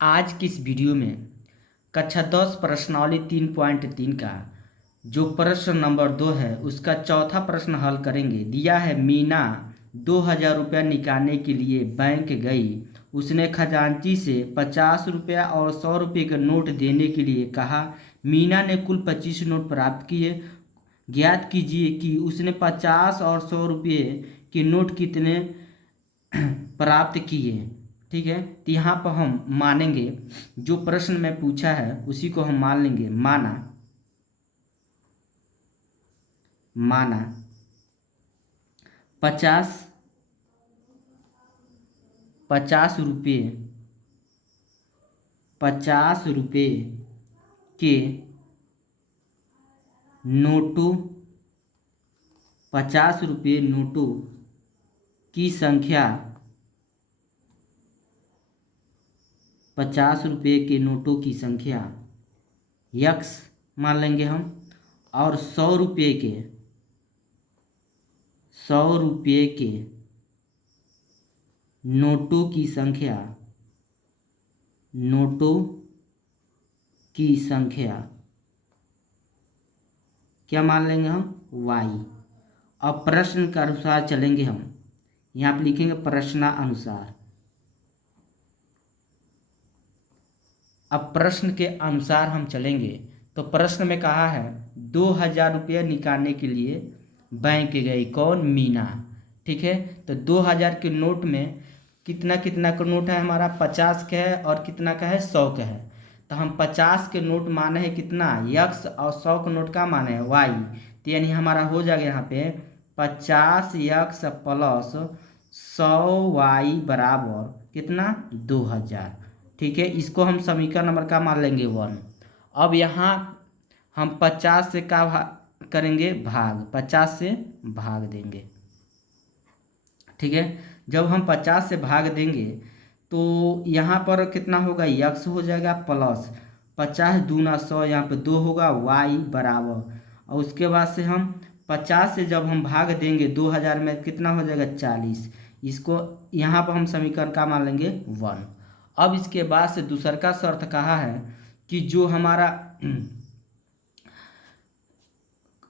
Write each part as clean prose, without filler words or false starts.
आज की इस वीडियो में कक्षा 10 प्रश्नावली 3.3 का जो प्रश्न नंबर 2 है उसका चौथा प्रश्न हल करेंगे। दिया है मीना 2000 रुपया निकालने के लिए बैंक गई। उसने खजांची से 50 रुपया और 100 रुपये के नोट देने के लिए कहा। मीना ने कुल 25 नोट प्राप्त किए। ज्ञात कीजिए कि उसने 50 और 100 रुपये के नोट कितने प्राप्त किए। ठीक है, तो यहाँ पर हम मानेंगे जो प्रश्न में पूछा है उसी को हम मान लेंगे। माना माना 50 रुपये के नोटों 50 रुपये नोटों की संख्या 50 रुपये के नोटों की संख्या यक्स मान लेंगे हम, और 100 रुपये के नोटों की संख्या क्या मान लेंगे हम, वाई। अब प्रश्न के अनुसार चलेंगे हम। यहाँ पे लिखेंगे प्रश्नानुसार। अब प्रश्न के अनुसार हम चलेंगे तो प्रश्न में कहा है 2000 रुपया निकालने के लिए बैंक गई। कौन? मीना। ठीक है, तो 2000 के नोट में कितना कितना का नोट है हमारा, 50 का है और कितना का है, 100 का है। तो हम 50 के नोट माने हैं कितना, यक्स, और 100 के नोट का माने हैं वाई। तो यानी हमारा हो जाएगा यहाँ पे 50 यक्स प्लस 100 वाई बराबर कितना, 2000। ठीक है, इसको हम समीकरण नंबर का मान लेंगे 1। अब यहाँ हम 50 से का करेंगे, भाग, 50 से भाग देंगे। ठीक है, जब हम 50 से भाग देंगे तो यहाँ पर कितना होगा, यक्स हो जाएगा प्लस 50 दूना 100, यहाँ पे 2 होगा, वाई बराबर, और उसके बाद से हम 50 से जब हम भाग देंगे 2000 में कितना हो जाएगा, 40। इसको यहाँ पर हम समीकरण का मान लेंगे 1। अब इसके बाद से दूसर का शर्त कहा है कि जो हमारा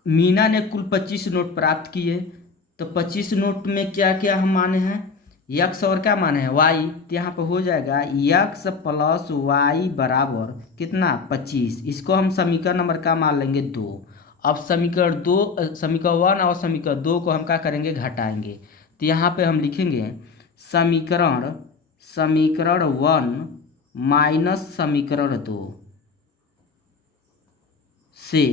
मीना ने कुल 25 नोट प्राप्त किए, तो 25 नोट में क्या क्या हम माने हैं, यक्स और क्या माने हैं, वाई। तो यहाँ पर हो जाएगा यक्स प्लस वाई बराबर कितना, 25। इसको हम समीकरण नंबर का मान लेंगे 2। अब समीकरण 1 और समीकरण 2 को हम क्या करेंगे, घटाएंगे। तो यहाँ पे हम लिखेंगे समीकरण 1 माइनस समीकरण 2 से।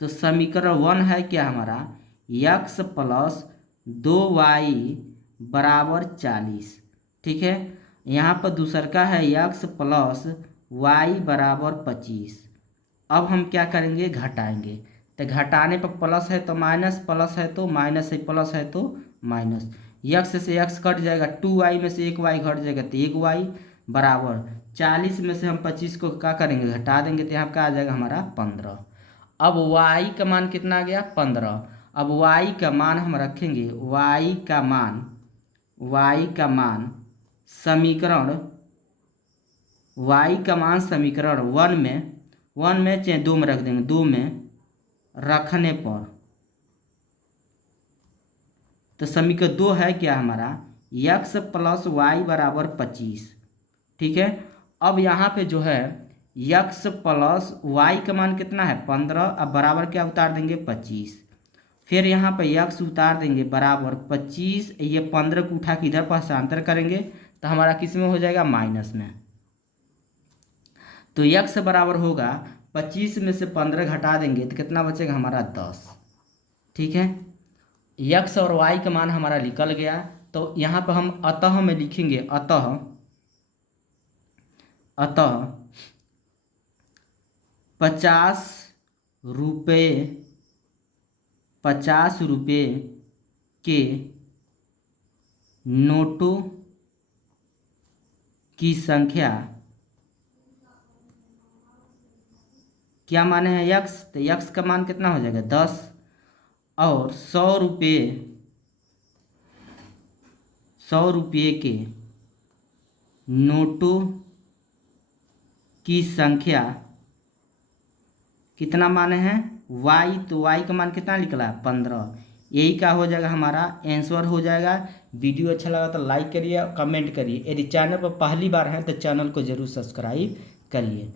तो समीकरण 1 है क्या हमारा, यक्स प्लस 2y बराबर 40। ठीक है, यहाँ पर दूसर का है यक्स प्लस वाई बराबर 25। अब हम क्या करेंगे, घटाएंगे। तो घटाने पर प्लस है तो माइनस, प्लस है तो माइनस, है प्लस है तो माइनस। यक्स से यक्स कट जाएगा, 2y में से 1y घट जाएगा तो 1y बराबर 40 में से हम 25 को क्या करेंगे, घटा देंगे। तो यहाँ क्या आ जाएगा हमारा 15। अब y का मान कितना आ गया, 15। अब y का मान हम रखेंगे, y का मान समीकरण समीकरण 1 में चाहे 2 में रख देंगे, 2 में रखने पर तो समीकरण 2 है क्या हमारा, यक्स प्लस वाई बराबर 25। ठीक है, अब यहाँ पे जो है यक्स प्लस वाई का मान कितना है, 15। अब बराबर क्या उतार देंगे, 25। फिर यहाँ पे यक्स उतार देंगे बराबर 25। ये 15 को उठा के इधर पक्षांतर करेंगे तो हमारा किस में हो जाएगा, माइनस में। तो यक्स बराबर होगा 25 में से 15 घटा देंगे तो कितना बचेगा हमारा, 10। ठीक है, यक्स और वाई का मान हमारा निकल गया। तो यहाँ पर हम अतः में लिखेंगे, अतः 50 रुपये के नोटों की संख्या क्या माने हैं, यक्स। तो यक्स का मान कितना हो जाएगा, 10, और 100 रुपये के नोटों की संख्या कितना माने हैं y, तो y का मान कितना निकला 15। यही का हो जाएगा हमारा आंसर हो जाएगा। वीडियो अच्छा लगा तो लाइक करिए, कमेंट करिए। यदि चैनल पर पहली बार हैं तो चैनल को जरूर सब्सक्राइब करिए।